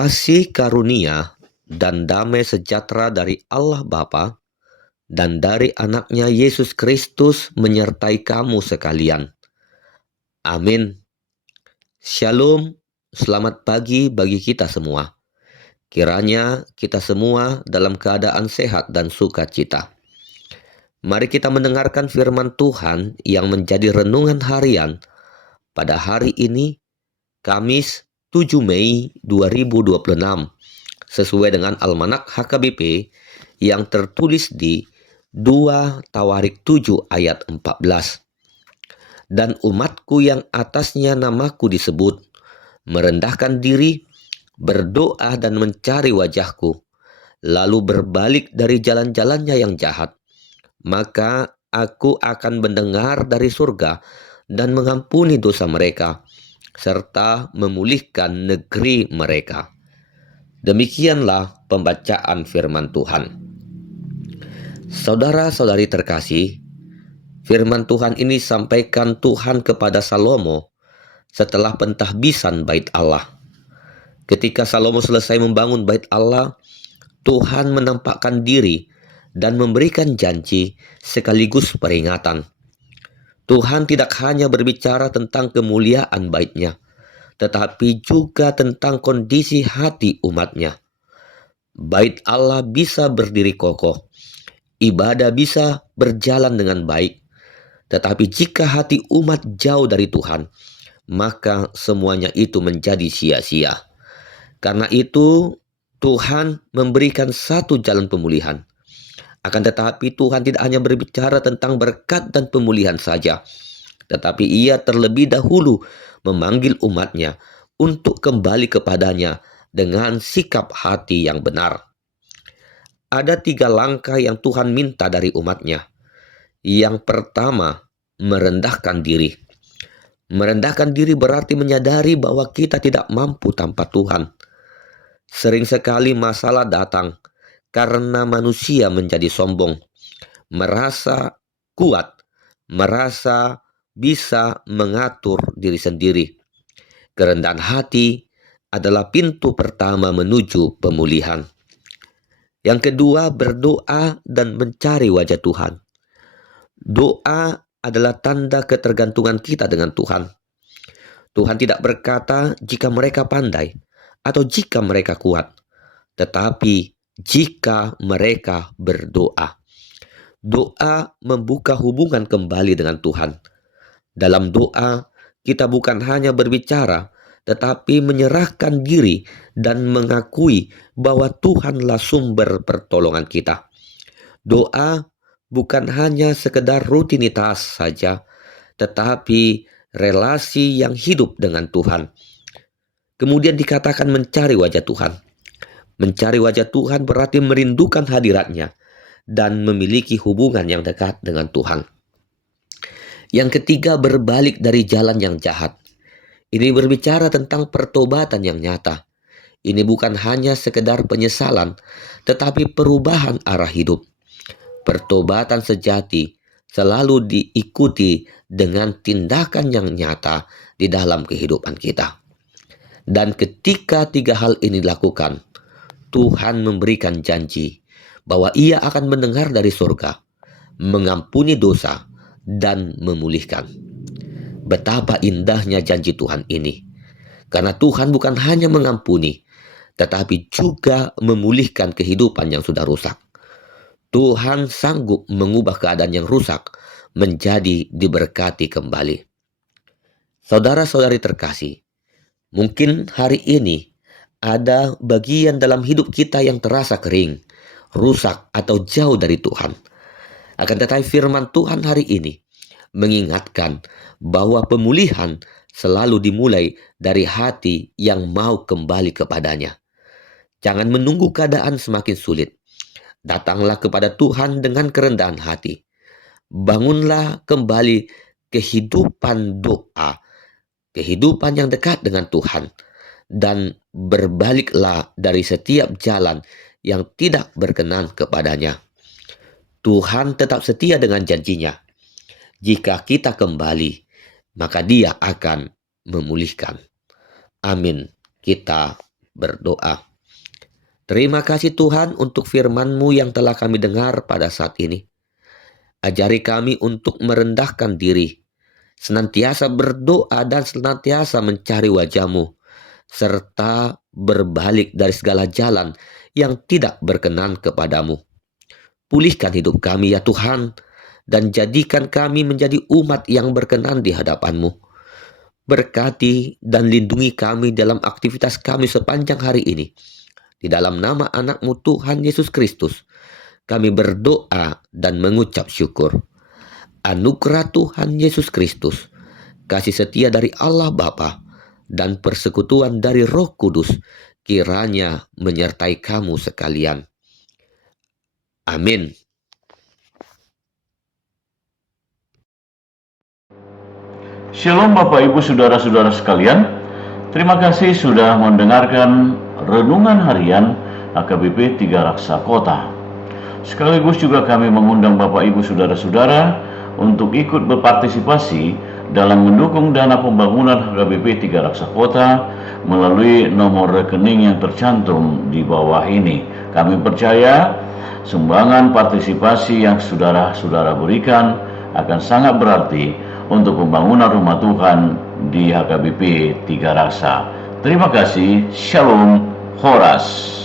Kasih karunia dan damai sejahtera dari Allah Bapa dan dari anaknya Yesus Kristus menyertai kamu sekalian. Amin. Shalom, selamat pagi bagi kita semua. Kiranya kita semua dalam keadaan sehat dan sukacita. Mari kita mendengarkan firman Tuhan yang menjadi renungan harian pada hari ini, Kamis 7 Mei 2026, sesuai dengan Almanak HKBP yang tertulis di 2 Tawarik 7 ayat 14. Dan umatku yang atasnya namaku disebut, merendahkan diri, berdoa dan mencari wajahku, lalu berbalik dari jalan-jalannya yang jahat, maka aku akan mendengar dari surga dan mengampuni dosa mereka, serta memulihkan negeri mereka. Demikianlah pembacaan firman Tuhan. Saudara-saudari terkasih, firman Tuhan ini sampaikan Tuhan kepada Salomo setelah pentahbisan bait Allah. Ketika Salomo selesai membangun bait Allah, Tuhan menampakkan diri dan memberikan janji sekaligus peringatan. Tuhan tidak hanya berbicara tentang kemuliaan bait-Nya, tetapi juga tentang kondisi hati umatnya. Bait Allah bisa berdiri kokoh, ibadah bisa berjalan dengan baik, tetapi jika hati umat jauh dari Tuhan, maka semuanya itu menjadi sia-sia. Karena itu, Tuhan memberikan satu jalan pemulihan. Akan tetapi Tuhan tidak hanya berbicara tentang berkat dan pemulihan saja, tetapi Ia terlebih dahulu memanggil umatnya untuk kembali kepadanya dengan sikap hati yang benar. Ada 3 langkah yang Tuhan minta dari umatnya. Yang pertama, merendahkan diri. Merendahkan diri berarti menyadari bahwa kita tidak mampu tanpa Tuhan. Sering sekali masalah datang karena manusia menjadi sombong, merasa kuat, merasa bisa mengatur diri sendiri. Kerendahan hati adalah pintu pertama menuju pemulihan. Yang kedua, berdoa dan mencari wajah Tuhan. Doa adalah tanda ketergantungan kita dengan Tuhan. Tuhan tidak berkata jika mereka pandai atau jika mereka kuat, tetapi jika mereka berdoa. Doa membuka hubungan kembali dengan Tuhan. Dalam doa, kita bukan hanya berbicara, tetapi menyerahkan diri dan mengakui bahwa Tuhanlah sumber pertolongan kita. Doa bukan hanya sekedar rutinitas saja, tetapi relasi yang hidup dengan Tuhan. Kemudian dikatakan mencari wajah Tuhan. Mencari wajah Tuhan berarti merindukan hadirat-Nya dan memiliki hubungan yang dekat dengan Tuhan. Yang ketiga, berbalik dari jalan yang jahat. Ini berbicara tentang pertobatan yang nyata. Ini bukan hanya sekedar penyesalan, tetapi perubahan arah hidup. Pertobatan sejati selalu diikuti dengan tindakan yang nyata di dalam kehidupan kita. Dan ketika 3 hal ini dilakukan, Tuhan memberikan janji bahwa Ia akan mendengar dari surga, mengampuni dosa, dan memulihkan. Betapa indahnya janji Tuhan ini. Karena Tuhan bukan hanya mengampuni, tetapi juga memulihkan kehidupan yang sudah rusak. Tuhan sanggup mengubah keadaan yang rusak menjadi diberkati kembali. Saudara-saudari terkasih, mungkin hari ini ada bagian dalam hidup kita yang terasa kering, rusak, atau jauh dari Tuhan. Akan tetapi firman Tuhan hari ini mengingatkan bahwa pemulihan selalu dimulai dari hati yang mau kembali kepadanya. Jangan menunggu keadaan semakin sulit. Datanglah kepada Tuhan dengan kerendahan hati. Bangunlah kembali kehidupan doa, kehidupan yang dekat dengan Tuhan, dan berbaliklah dari setiap jalan yang tidak berkenan kepadanya. Tuhan tetap setia dengan janjinya. Jika kita kembali, maka Dia akan memulihkan. Amin. Kita berdoa. Terima kasih Tuhan untuk firman-Mu yang telah kami dengar pada saat ini. Ajari kami untuk merendahkan diri, senantiasa berdoa dan senantiasa mencari wajah-Mu, serta berbalik dari segala jalan yang tidak berkenan kepadamu. Pulihkan hidup kami ya Tuhan, dan jadikan kami menjadi umat yang berkenan di hadapan-Mu. Berkati dan lindungi kami dalam aktivitas kami sepanjang hari ini. Di dalam nama anak-Mu Tuhan Yesus Kristus, kami berdoa dan mengucap syukur. Anugerah Tuhan Yesus Kristus, kasih setia dari Allah Bapa, dan persekutuan dari Roh Kudus kiranya menyertai kamu sekalian. Amin. Shalom Bapak Ibu Saudara-saudara sekalian. Terima kasih sudah mendengarkan Renungan Harian HKBP 3 Raksa Kota. Sekaligus juga kami mengundang Bapak Ibu Saudara-saudara untuk ikut berpartisipasi dalam mendukung dana pembangunan HKBP 3 Raksa Kota melalui nomor rekening yang tercantum di bawah ini. Kami percaya sumbangan partisipasi yang saudara-saudara berikan akan sangat berarti untuk pembangunan rumah Tuhan di HKBP 3 Raksa. Terima kasih. Shalom. Horas.